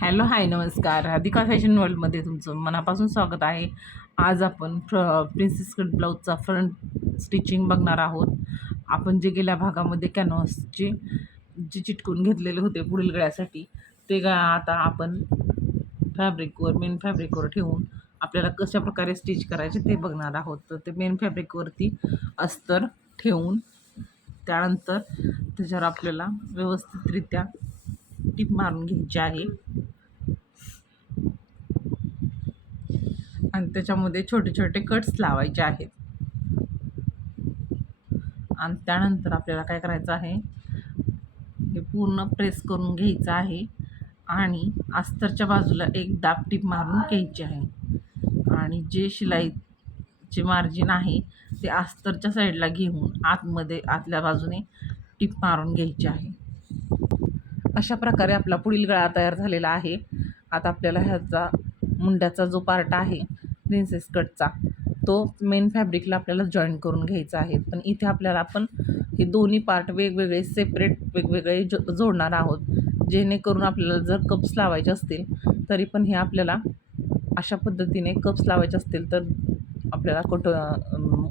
Hello hi नमस्कार. Radhika fashion वर्ल्डमध्ये तुमचं मनापासून स्वागत आहे. आज आपण प्रिन्सेस कट ब्लाऊजचा फ्रंट स्टिचिंग बघणार आहोत. आपण जे गेल्या भागामध्ये कॅनव्हासचे जे चिटकून घेतलेले होते पुढील गळ्यासाठी ते आता आपण मेन फॅब्रिकवर ठेवून आपल्याला कशा प्रकारे स्टिच करायचे ते बघणार आहोत. तर ते मेन फॅब्रिकवरती अस्तर ठेवून त्यानंतर त्याच्यावर आपल्याला व्यवस्थितरित्या टीप मारून घ्यायची आहे आणि त्याच्यामध्ये छोटे छोटे कट्स लावायचे आहेत. आणि त्यानंतर आपल्याला काय करायचं आहे, हे पूर्ण प्रेस करून घ्यायचं आहे आणि अस्तरच्या बाजूला एक दाब टीप मारून घ्यायची आहे आणि जे शिलाईचे मार्जिन आहे ते अस्तरच्या साईडला घेऊन आतल्या बाजूने टीप मारून घ्यायची आहे. अशा प्रकारे आपला पुढील गळा तयार झालेला आहे. आता आपल्याला ह्याचा मुंड्याचा जो पार्ट आहे प्रिन्सेस कटचा तो मेन फॅब्रिकला आपल्याला जॉईन करून घ्यायचा आहे. पण इथे आपण हे दोन्ही पार्ट वेगवेगळे जोडणार आहोत, जेणेकरून आपल्याला जर कप्स लावायचे असतील तरी पण हे आपल्याला अशा पद्धतीने कप्स लावायचे असतील तर आपल्याला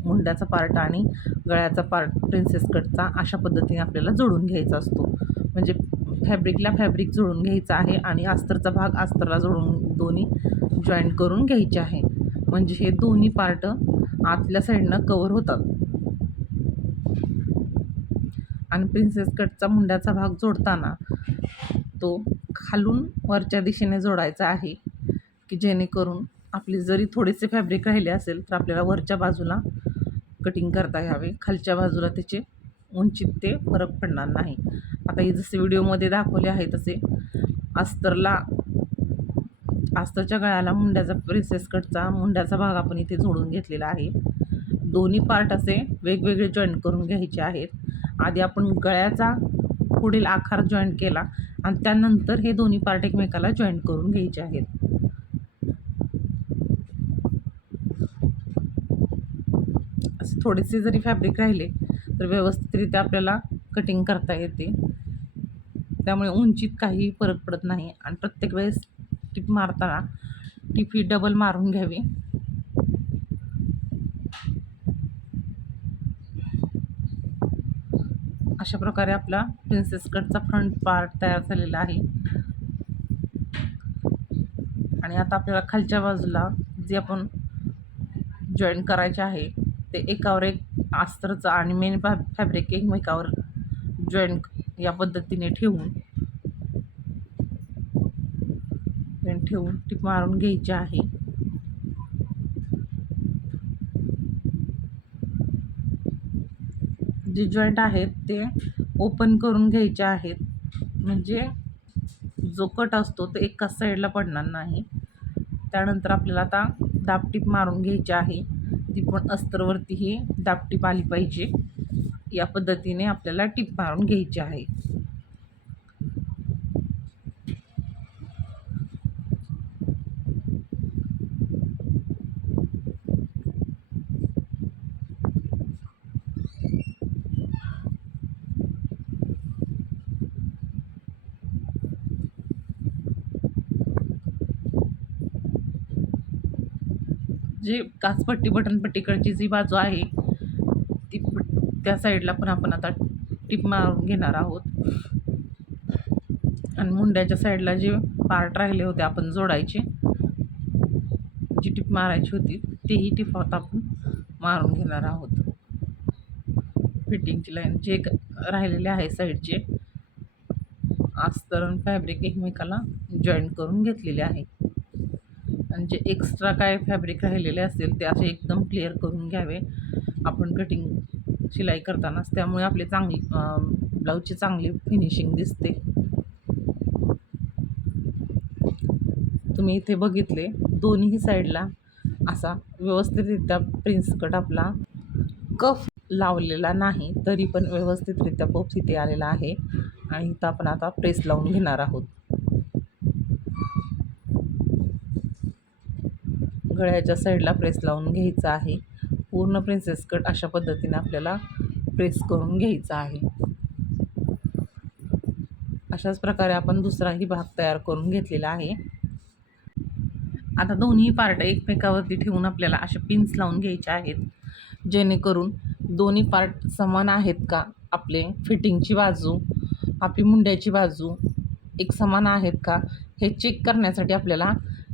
मुंड्याचा पार्ट आणि गळ्याचा पार्ट प्रिन्सेस कटचा अशा पद्धतीने आपल्याला जोडून घ्यायचा असतो. म्हणजे फॅब्रिकला फॅब्रिक जोडून घ्यायचं आहे आणि अस्तरचा भाग अस्तरला जोडून दोन्ही जॉईंट करून घ्यायचे आहे. म्हणजे हे दोन्ही पार्ट आतल्या साईडनं कवर होतात. आणि प्रिन्सेस कटचा मुंड्याचा भाग जोडताना तो खालून वरच्या दिशेने जोडायचा आहे, की जेणेकरून आपली जरी थोडेसे फॅब्रिक राहिले असेल तर आपल्याला वरच्या बाजूला कटिंग करता यावे, खालच्या बाजूला त्याचे उंचीत ते फरक पडणार नाही. आता हे जसे व्हिडिओमध्ये दाखवले आहे तसे अस्तरच्या गळ्याला प्रिन्सेस कटचा मुंड्याचा भाग आपण इथे जोडून घेतलेला आहे. दोन्ही पार्ट असे वेगवेगळे जॉईंट करून घ्यायचे आहेत. आधी आपण गळ्याचा पुढील आकार जॉईंट केला आणि त्यानंतर हे दोन्ही पार्ट एकमेकाला जॉईंट करून घ्यायचे आहेत. असे थोडेसे जरी फॅब्रिक राहिले तर व्यवस्थितरित्या आपल्याला कटिंग करता येते. त्यामुळे उंचीत काही फरक पडत नाही आणि प्रत्येक वेळेस टीप मारताना टीप ही डबल मारून घ्यावी. अशा प्रकारे आपला प्रिन्सेस कटचा फ्रंट पार्ट तयार झालेला आहे. आणि आता आपल्याला खालच्या बाजूला जे आपण जॉईन करायचे आहे ते एकावर एक अस्तरचा आणि मेन फॅब्रिक एकमेकावर जॉईन या पद्धतीने ठेवून टीप मारून घ्यायची आहे. जे जॉईंट आहेत ते ओपन करून घ्यायचे आहेत, म्हणजे जो कट असतो तो एकाच साईडला पडणार नाही. त्यानंतर आपल्याला आता दाबटीप मारून घ्यायची आहे, ती पण अस्तरवरती ही दाबटीप आली पाहिजे. या पद्धतीने आपल्याला टीप मारून घ्यायची आहे. जे काचपट्टी बटनपट्टीकडची जी बाजू आहे त्या साईडला पण आपण आता टीप मारून घेणार आहोत. आणि मुंड्याच्या साईडला जे पार्ट राहिले होते आपण जोडायचे, जी टीप मारायची होती तेही टीप आता आपण मारून घेणार आहोत. फिटिंगची लाईन जे राहिलेले आहे साईडचे अस्तर आणि फॅब्रिक एकमेकाला जॉईंट करून घेतलेले आहे. आणि जे एक्स्ट्रा काय फॅब्रिक राहिलेले असेल ते असे एकदम क्लिअर करून घ्यावे आपण शिलाई करतानाच. त्यामुळे आपले ब्लाऊजची चांगली फिनिशिंग दिसते. तुम्ही इथे बघितले दोन्ही साईडला असा व्यवस्थितरित्या प्रिन्स कट आपला कफ लावलेला नाही तरी पण व्यवस्थितरित्या पफ इथे आलेला आहे. आणि इथं आपण आता प्रेस लावून घेणार आहोत. गळ्याच्या साईडला प्रेस लावून घ्यायचा आहे. पूर्ण प्रिन्सेस कट अशा पद्धतीने आपल्याला प्रेस करून घ्यायचा आहे. अशाच प्रकारे आपण दुसराही भाग तयार करून घेतलेला आहे. आता दोन्ही पार्ट एकमेकावरती ठेवून आपल्याला असे पिन्स लावून घ्यायचे आहेत, जेणेकरून दोन्ही पार्ट समान आहेत का, आपले फिटिंगची बाजू, आपली मुंड्याची बाजू एक समान आहेत का, हे चेक करण्यासाठी आपल्याला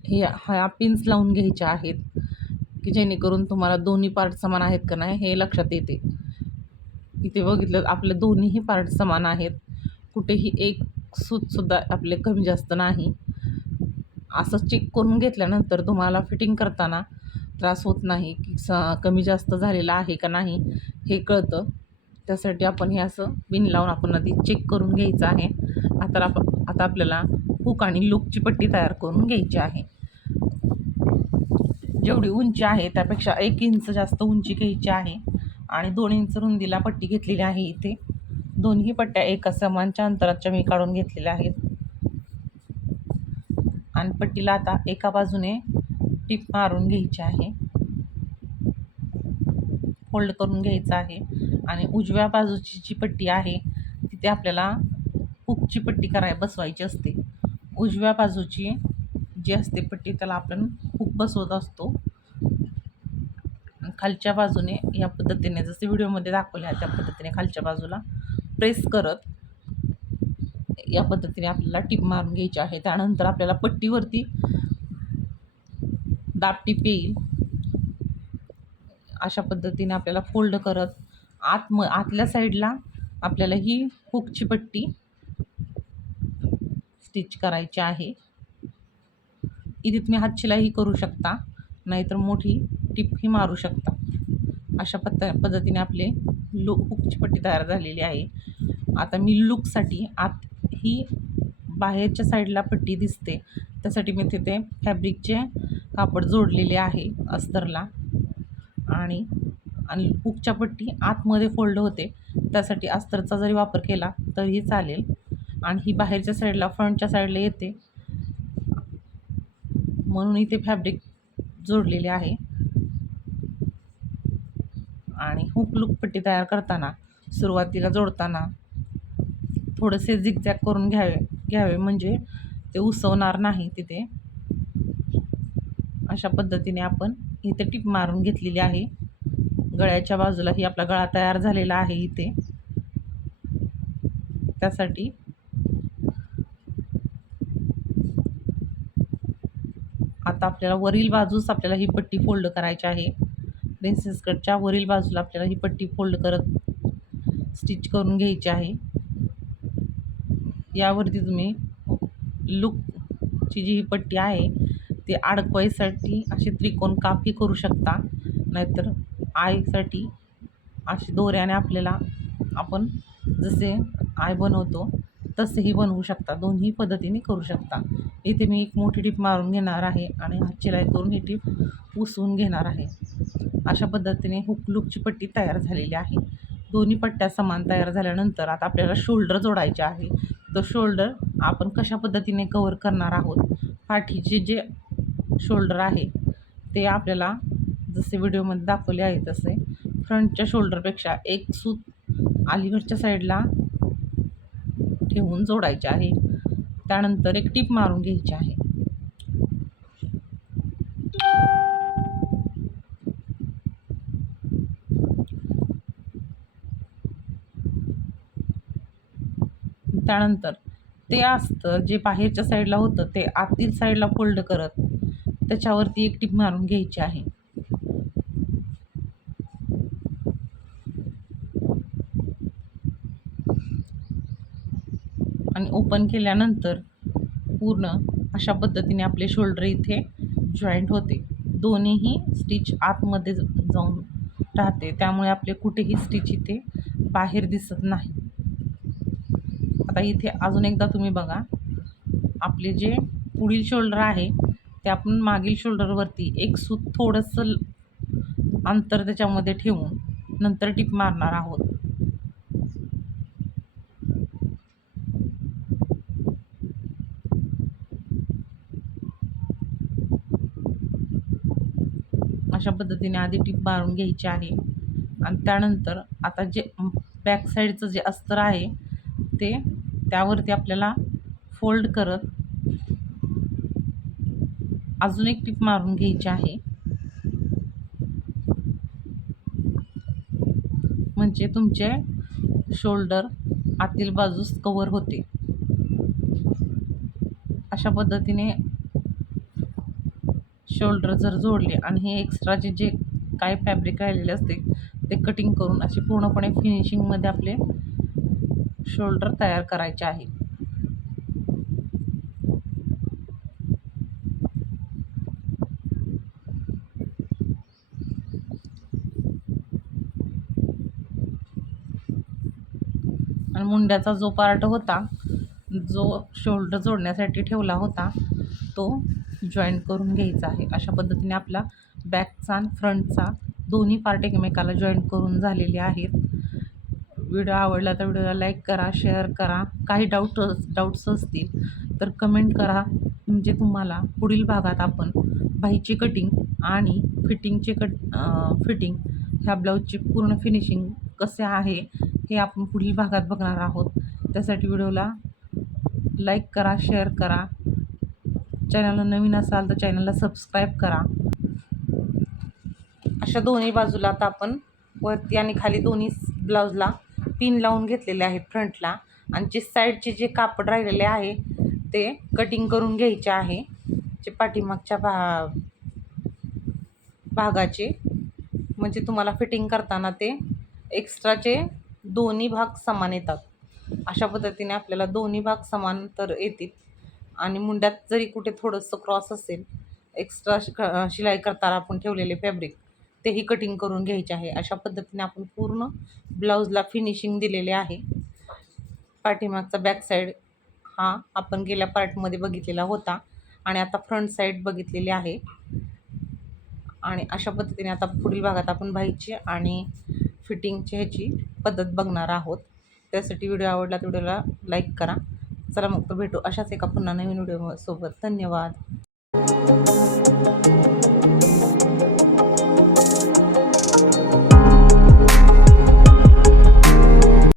ह्या पिन्स लावून घ्यायच्या आहेत, की जेणेकरून तुम्हाला दोन्ही पार्ट समान आहेत का नाही हे लक्षात येते. इथे बघितलं आपले दोन्हीही पार्ट समान आहेत, कुठेही एक सूतसुद्धा आपले कमी जास्त नाही. असं चेक करून घेतल्यानंतर तुम्हाला फिटिंग करताना त्रास होत नाही, की कमी जास्त झालेलं आहे का नाही हे कळतं. त्यासाठी आपण हे असं पिन लावून आपण आधी चेक करून घ्यायचं आहे. आता आपल्याला हुक आणि लूकची पट्टी तयार करून घ्यायची आहे. जेवढी उंची आहे त्यापेक्षा 1 इंच जास्त उंची घ्यायची आहे आणि 2 इंच रुंदीला पट्टी घेतलेली आहे. इथे दोन्ही पट्ट्या एका समानच्या अंतराच्या मी काढून घेतलेल्या आहेत आणि पट्टीला आता एका बाजूने टिप मारून घ्यायची आहे, फोल्ड करून घ्यायचं आहे आणि उजव्या बाजूची जी पट्टी आहे तिथे आपल्याला हुकची पट्टी बसवायची असते. उजव्या बाजूची जी असते पट्टी त्याला आपण हुक बसवत असतो. खालच्या बाजूने या पद्धतीने जसे व्हिडिओमध्ये दाखवले आहे त्या पद्धतीने खालच्या बाजूला प्रेस करत या पद्धतीने आपल्याला टिप मारून घ्यायची आहे. त्यानंतर आपल्याला पट्टीवरती दाब टिप येईल अशा पद्धतीने आपल्याला फोल्ड करत आतल्या साईडला आपल्याला ही हुकची पट्टी स्टिच करायची आहे. इथे तुम्ही हातशिलाई करू शकता, नाहीतर मोठी टिपही मारू शकता. अशा पद्धतीने आपले हुकची पट्टी तयार झालेली आहे. आता मी लूकसाठी आत ही बाहेरच्या साईडला पट्टी दिसते त्यासाठी मी तिथे फॅब्रिकचे कापड जोडलेले आहे अस्तरला आणि हुकच्या पट्टी आतमध्ये फोल्ड होते त्यासाठी अस्तरचा जरी वापर केला तरीही चालेल. आणि ही बाहेरच्या साईडला फ्रंटच्या साईडला येते म्हणून इथे फॅब्रिक जोडलेले आहे. आणि हुक लूक पट्टी तयार करताना सुरुवातीला जोडताना थोडेसे झिगझॅग करून घ्यावे म्हणजे ते उसवणार नाही तिथे. अशा पद्धतीने आपण इथे टिप मारून घेतलेली आहे. गळ्याच्या बाजूला ही आपला गळा तयार झालेला आहे इथे. त्यासाठी आता आपल्याला वरील बाजूस आपल्याला ही पट्टी फोल्ड करायची आहे. प्रिन्सेस कटच्या वरील बाजूला आपल्याला ही पट्टी फोल्ड करत स्टिच करून घ्यायची आहे. यावरती तुम्ही लूकची जी ही पट्टी आहे ती अडकवायसाठी अशी त्रिकोण कापही करू शकता, नाहीतर आयसाठी अशी दोऱ्याने आपल्याला आपण जसे आय बनवतो तसेही बनवू शकता. दोन्ही पद्धतीने करू शकता. इथे मी एक मोठी टीप मारून घेणार आहे आणि हातशिलाई करून ही टीप पुसवून घेणार आहे. अशा पद्धतीने हुक लूकची पट्टी तयार झालेली आहे. दोन्ही पट्ट्या समान तयार झाल्यानंतर आता आपल्याला शोल्डर जोडायचे आहे. तो शोल्डर आपण कशा पद्धतीने कवर करणार आहोत, पाठीचे जे शोल्डर आहे ते आपल्याला जसे व्हिडिओमध्ये दाखवले आहे तसे फ्रंटच्या शोल्डरपेक्षा एक सूत अलीकडच्या साईडला ठेवून जोडायचे आहे. त्यानंतर एक टीप मारून घ्यायची आहे. त्यानंतर ते असतं जे बाहेरच्या साईडला होतं ते आतील साईडला फोल्ड करत त्याच्यावरती एक टीप मारून घ्यायची आहे. आणि ओपन केल्यानंतर पूर्ण अशा पद्धतीने आपले शोल्डर इथे जॉईंट होते. दोन्हीही स्टिच आतमध्ये जाऊन राहते, त्यामुळे आपले कुठेही स्टिच इथे बाहेर दिसत नाही. आता इथे अजून एकदा तुम्ही बघा, आपले जे पुढील शोल्डर आहे ते आपण मागील शोल्डरवरती एक सूत थोडंसं अंतर त्याच्यामध्ये ठेवून नंतर टिप मारणार आहोत. अशा पद्धतीने आधी टिप मारून घ्यायची आहे. आणि त्यानंतर आता जे बॅक साईडचं जे अस्तर आहे ते त्यावरती आपल्याला फोल्ड करत अजून एक टिप मारून घ्यायची आहे, म्हणजे तुमचे शोल्डर आतील बाजूस कवर होते. अशा पद्धतीने शोल्डर जर जोडले आणि हे एक्स्ट्राचे जे काय फॅब्रिक राहिलेले असते ते कटिंग करून असे पूर्णपणे फिनिशिंगमध्ये आपले शोल्डर तयार करायचे आहे. आणि मुंड्याचा जो पार्ट होता, जो शोल्डर जोडण्यासाठी ठेवला होता, तो जॉईंट करून घ्यायचा आहे. अशा पद्धतीने आपला बॅकचा आणि फ्रंटचा दोन्ही पार्ट एकमेकाला जॉईंट करून झालेले आहेत. व्हिडिओ आवडला तर व्हिडिओला लाईक करा, शेअर करा. काही डाऊट्स असतील तर कमेंट करा, म्हणजे तुम्हाला पुढील भागात आपण बाहीची कटिंग आणि फिटिंग ह्या ब्लाऊजची पूर्ण फिनिशिंग कसे आहे हे आपण पुढील भागात बघणार आहोत. त्यासाठी व्हिडिओला लाईक करा, शेअर करा. चॅनलला नवीन असाल तर चॅनलला सबस्क्राईब करा. अशा दोन्ही बाजूला आता आपण वरती आणि खाली दोन्ही ब्लाऊजला पिन लावून घेतलेले आहेत फ्रंटला, आणि जे साईडचे जे कापड राहिलेले आहे ते कटिंग करून घ्यायचे आहे. जे पाठीमागच्या भागाचे, म्हणजे तुम्हाला फिटिंग करताना ते एक्स्ट्राचे दोन्ही भाग समान येतात. अशा पद्धतीने आपल्याला दोन्ही भाग समान तर येतील. आणि मुंड्यात जरी कुठे थोडंसं क्रॉस असेल, एक्स्ट्रा शिलाई करताना आपण ठेवलेले फॅब्रिक तेही कटिंग करून घ्यायचे आहे. अशा पद्धतीने आपण पूर्ण ब्लाऊजला फिनिशिंग दिलेले आहे. पाठीमागचा बॅक साईड हा आपण गेल्या पार्टमध्ये बघितलेला होता आणि आता फ्रंट साईड बघितलेली आहे. आणि अशा पद्धतीने आता पुढील भागात आपण बाहीची आणि फिटिंगची ह्याची पद्धत बघणार आहोत. त्यासाठी व्हिडिओ आवडला तर व्हिडिओला लाईक करा. चला मग तो भेटू अशाच एका पुन्हा नवीन व्हिडिओसोबत. धन्यवाद.